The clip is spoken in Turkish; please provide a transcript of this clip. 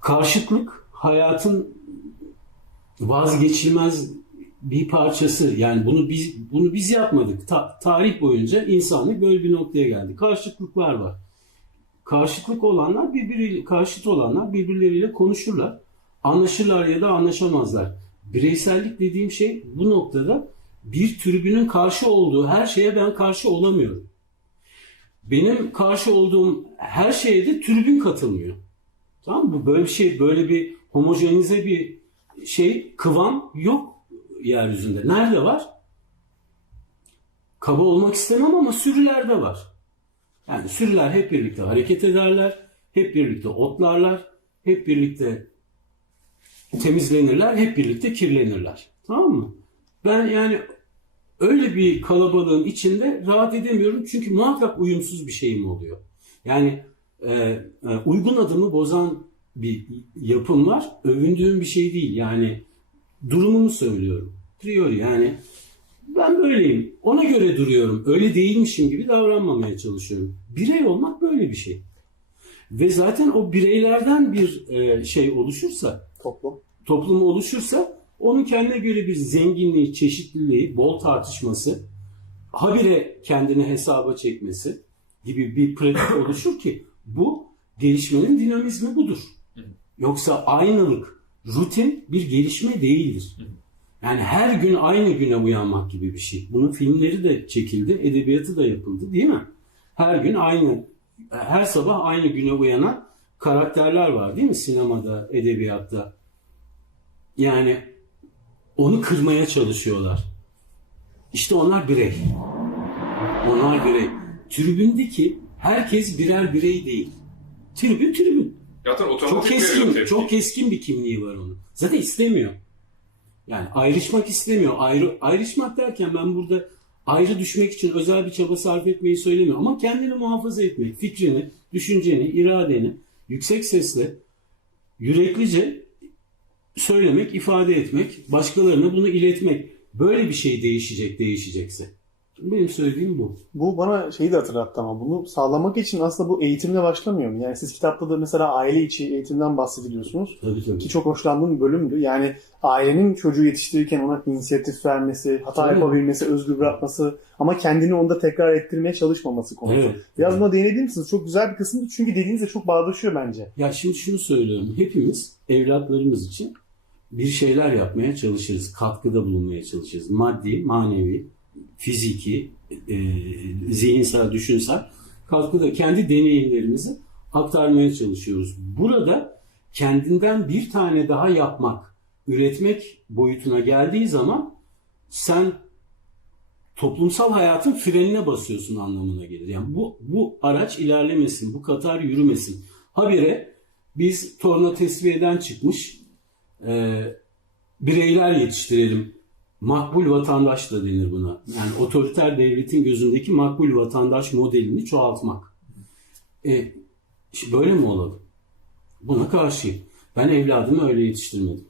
karşıtlık hayatın vazgeçilmez bir parçası. Yani bunu biz bunu biz yapmadık. Ta- tarih boyunca insanlık böyle bir noktaya geldi. Karşıtlıklar var. Karşıtlık olanlar birbiriyle karşıt olanlar birbirleriyle konuşurlar. Anlaşırlar ya da anlaşamazlar. Bireysellik dediğim şey bu noktada bir tribünün karşı olduğu her şeye ben karşı olamıyorum. Benim karşı olduğum her şeye de tribün katılmıyor. Tamam mı? Böyle bir şey, böyle bir homojenize bir şey, kıvam yok yeryüzünde. Nerede var? Kaba olmak istemem ama sürülerde var. Yani sürüler hep birlikte hareket ederler, hep birlikte otlarlar, hep birlikte temizlenirler, hep birlikte kirlenirler. Tamam mı? Ben yani öyle bir kalabalığın içinde rahat edemiyorum çünkü muhakkak uyumsuz bir şeyim oluyor. Yani e, e, uygun adımı bozan bir yapım var. Övündüğüm bir şey değil. Yani durumumu söylüyorum. Priori yani ben böyleyim. Ona göre duruyorum. Öyle değilmişim gibi davranmamaya çalışıyorum. Birey olmak böyle bir şey. Ve zaten o bireylerden bir e, şey oluşursa, Toplum. toplum oluşursa onun kendine göre bir zenginliği, çeşitliliği, bol tartışması, habire kendini hesaba çekmesi gibi bir pratik oluşur ki bu gelişmenin dinamizmi budur. Yoksa aynılık, rutin bir gelişme değildir. Yani her gün aynı güne uyanmak gibi bir şey. Bunun filmleri de çekildi, edebiyatı da yapıldı değil mi? Her gün aynı, her sabah aynı güne uyanan karakterler var değil mi? Sinemada, edebiyatta. Yani onu kırmaya çalışıyorlar. İşte onlar birey. Onlar birey. Tribündeki herkes birer birey değil. Tribün tribün. Zaten Çok keskin, çok keskin bir kimliği var onun. Zaten istemiyor. Yani ayrışmak istemiyor. Ayrı, ayrışmak derken ben burada ayrı düşmek için özel bir çaba sarf etmeyi söylemiyorum. Ama kendini muhafaza etmek, fikrini, düşünceni, iradeni yüksek sesle, yüreklice söylemek, ifade etmek, başkalarına bunu iletmek. Böyle bir şey değişecek, değişecekse. Benim söylediğim bu. Bu bana şeyi de hatırlattı ama bunu sağlamak için aslında bu eğitimle başlamıyor mu? Yani siz kitapta da mesela aile içi eğitimden bahsediyorsunuz. Tabii tabii. Ki çok hoşlandığım bir bölümdü. Yani ailenin çocuğu yetiştirirken ona inisiyatif vermesi, hata Tabii. yapabilmesi, özgür bırakması ama kendini onda tekrar ettirmeye çalışmaması konusu. Evet. Biraz buna değinebilir misiniz? Çok güzel bir kısım çünkü dediğinizle çok bağdaşıyor bence. Ya şimdi şunu söylüyorum. Hepimiz evlatlarımız için bir şeyler yapmaya çalışırız. Katkıda bulunmaya çalışırız. Maddi, manevi, fiziki, e, zihinsel, düşünsel katkıda kendi deneyimlerimizi aktarmaya çalışıyoruz. Burada kendinden bir tane daha yapmak, üretmek boyutuna geldiği zaman sen toplumsal hayatın frenine basıyorsun anlamına gelir. Yani bu bu araç ilerlemesin, bu Katar yürümesin. Habire biz torna tesviyeden çıkmış e, bireyler yetiştirelim. Makbul vatandaş da denir buna. Yani otoriter devletin gözündeki makbul vatandaş modelini çoğaltmak. E, böyle mi olalım? Buna karşıyım. Ben evladımı öyle yetiştirmedim.